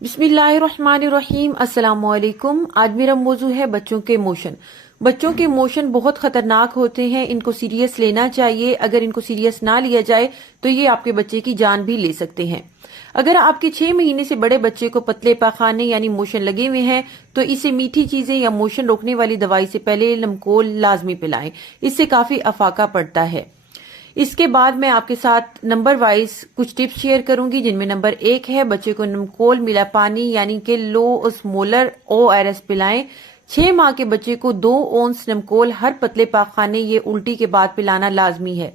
बिस्मिल्लाहिर्रहमानिर्रहीम। अस्सलाम वालेकुम। आज मेरा मौजू है बच्चों के मोशन। बच्चों के मोशन बहुत खतरनाक होते हैं, इनको सीरियस लेना चाहिए। अगर इनको सीरियस ना लिया जाए तो ये आपके बच्चे की जान भी ले सकते हैं। अगर आपके 6 महीने से बड़े बच्चे को पतले पाखाने यानी मोशन लगे हुए हैं तो इसे मीठी चीजें या मोशन रोकने वाली दवाई से पहले लमकोल लाजमी पिलाएं। इससे काफी अफाका पड़ता है। इसके बाद मैं आपके साथ नंबर वाइज कुछ टिप्स शेयर करूंगी, जिनमें नंबर 1 है बच्चे को नमकोल मिला पानी यानी कि लो ओस्मोलर ORS पिलाएं। 6 माह के बच्चे को 2 ओंस नमकोल हर पतले पाखाने ये उल्टी के बाद पिलाना लाजमी है।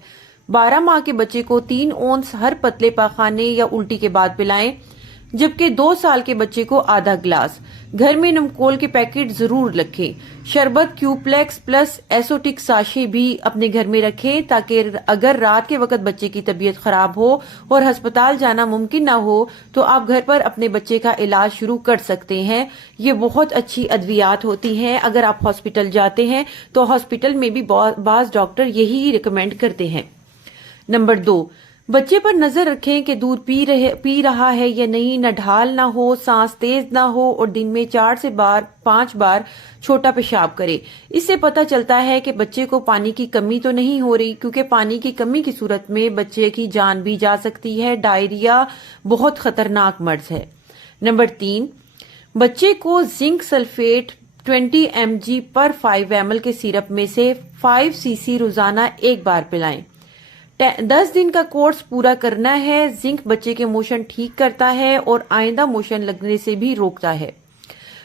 12 माह के बच्चे को 3 ओंस हर पतले पाखाने या उल्टी के बाद पिलाएं, जबकि 2 साल के बच्चे को आधा गिलास। घर में नमकोल के पैकेट जरूर रखें। शरबत क्यूप्लेक्स प्लस एसोटिक साशे भी अपने घर में रखें, ताकि अगर रात के वक्त बच्चे की तबीयत खराब हो और अस्पताल जाना मुमकिन ना हो तो आप घर पर अपने बच्चे का इलाज शुरू कर सकते हैं। ये बहुत अच्छी अद्वियात होती हैं। अगर आप हॉस्पिटल जाते हैं तो हॉस्पिटल में भी बाज डॉक्टर यही रिकमेंड करते हैं। नंबर 2, बच्चे पर नजर रखें कि दूध पी रहा है या नहीं, न ढाल ना हो, सांस तेज ना हो और दिन में 4 से 5 बार छोटा पेशाब करे। इससे पता चलता है कि बच्चे को पानी की कमी तो नहीं हो रही, क्योंकि पानी की कमी की सूरत में बच्चे की जान भी जा सकती है। डायरिया बहुत खतरनाक मर्ज है। नंबर 3, बच्चे को जिंक सल्फेट 20 mg पर 5 ml के सिरप में से 5 cc रोजाना एक बार पिलाएं। 10 दिन का कोर्स पूरा करना है। जिंक बच्चे के मोशन ठीक करता है और आइंदा मोशन लगने से भी रोकता है।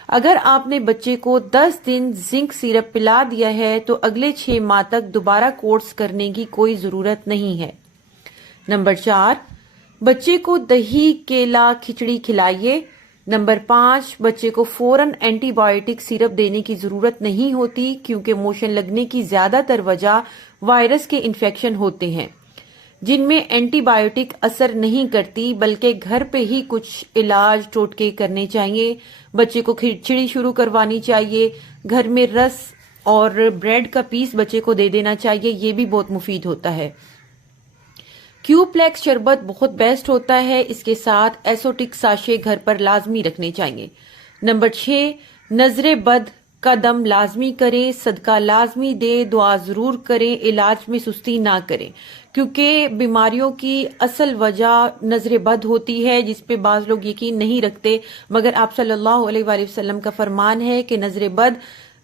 अगर आपने बच्चे को 10 दिन जिंक सिरप पिला दिया है तो अगले 6 माह तक दोबारा कोर्स करने की कोई जरूरत नहीं है। नंबर 4, बच्चे को दही केला खिचड़ी खिलाइए। नंबर 5, बच्चे को फौरन एंटीबायोटिक सिरप देने की जरूरत नहीं होती, क्योंकि मोशन लगने की ज्यादातर वजह वायरस के इन्फेक्शन होते हैं, जिनमें एंटीबायोटिक असर नहीं करती, बल्कि घर पे ही कुछ इलाज टोटके करने चाहिए। बच्चे को खिचड़ी शुरू करवानी चाहिए। घर में रस और ब्रेड का पीस बच्चे को दे देना चाहिए, ये भी बहुत मुफीद होता है। क्यूप्लेक्स शरबत बहुत बेस्ट होता है। इसके साथ एसोटिक साशे घर पर लाजमी रखने चाहिए। नंबर 6, नजरे बद का दम लाजमी करें, सदका लाजमी दे, दुआ जरूर करें, इलाज में सुस्ती ना करें, क्योंकि बीमारियों की असल वजह नजरे बद होती है, जिसपे बाज लोग यकीन नहीं रखते। मगर आप सल्लल्लाहु अलैहि वसल्लम का फरमान है कि नजरे बद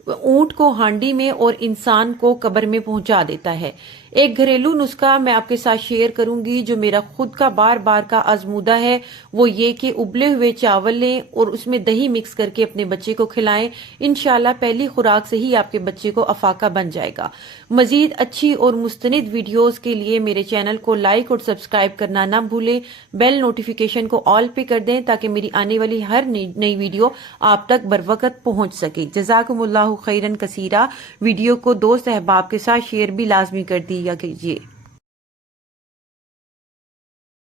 ऊंट को हांडी में और इंसान को कब्र में पहुंचा देता है। एक घरेलू नुस्खा मैं आपके साथ शेयर करूंगी जो मेरा खुद का बार बार का आजमूदा है। वो ये कि उबले हुए चावल लें और उसमें दही मिक्स करके अपने बच्चे को खिलाएं। इंशाल्लाह पहली खुराक से ही आपके बच्चे को अफाका बन जाएगा। मजीद अच्छी और मुस्तनिद वीडियोस के लिए मेरे चैनल को लाइक और सब्सक्राइब करना ना भूलें। बेल नोटिफिकेशन को ऑल पे कर दें ताकि मेरी आने वाली हर नई वीडियो आप तक बर वक्त पहुंच सके। जज़ाकुमुल्लाहु खैरन कसीरा। वीडियो को दोस्त अहबाब के साथ शेयर भी लाजमी कर दिया कीजिए।